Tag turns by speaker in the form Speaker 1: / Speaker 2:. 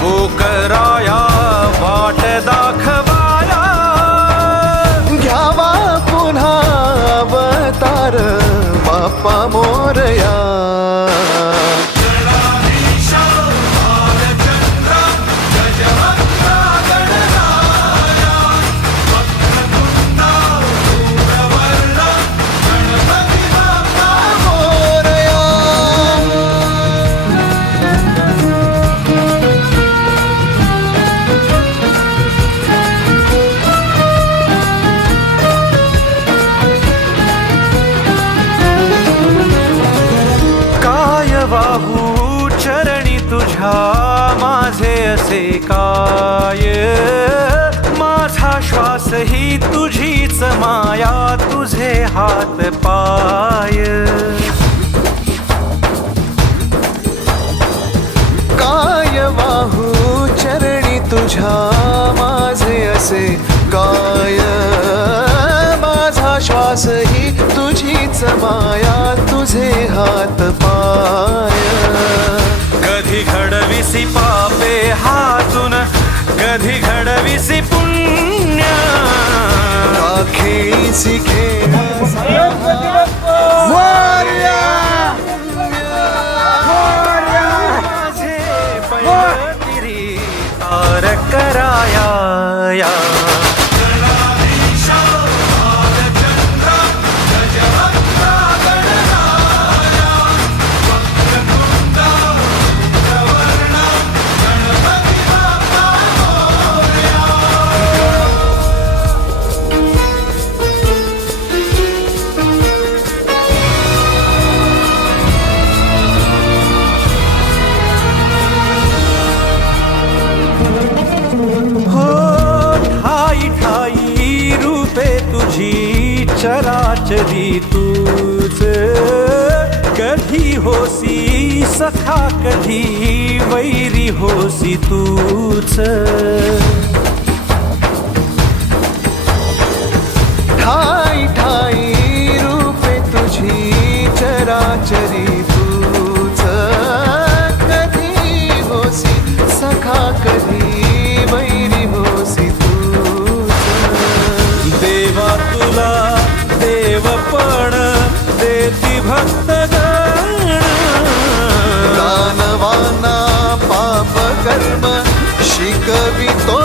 Speaker 1: पोकराया वाट दाखवाया।
Speaker 2: घ्यावा पुन्हा अवतार बाप्पा मोरया।
Speaker 1: माझे काय माझा श्वास ही तुझीच माया तुझे हात पाय।
Speaker 2: काय वाहू चरणी तुझ्या माझे असे काय? माझा श्वास ही तुझीच माया तुझे हात पाय।
Speaker 1: कधी घडविसी पापे हातून कधी घडविसी रूपे तुझी चराचरी तूच कधी होसी सखा कधी वैरी होसी तूच हा तुला देवपण देती भक्त
Speaker 2: दानवाना पाप कर्म शिकवितो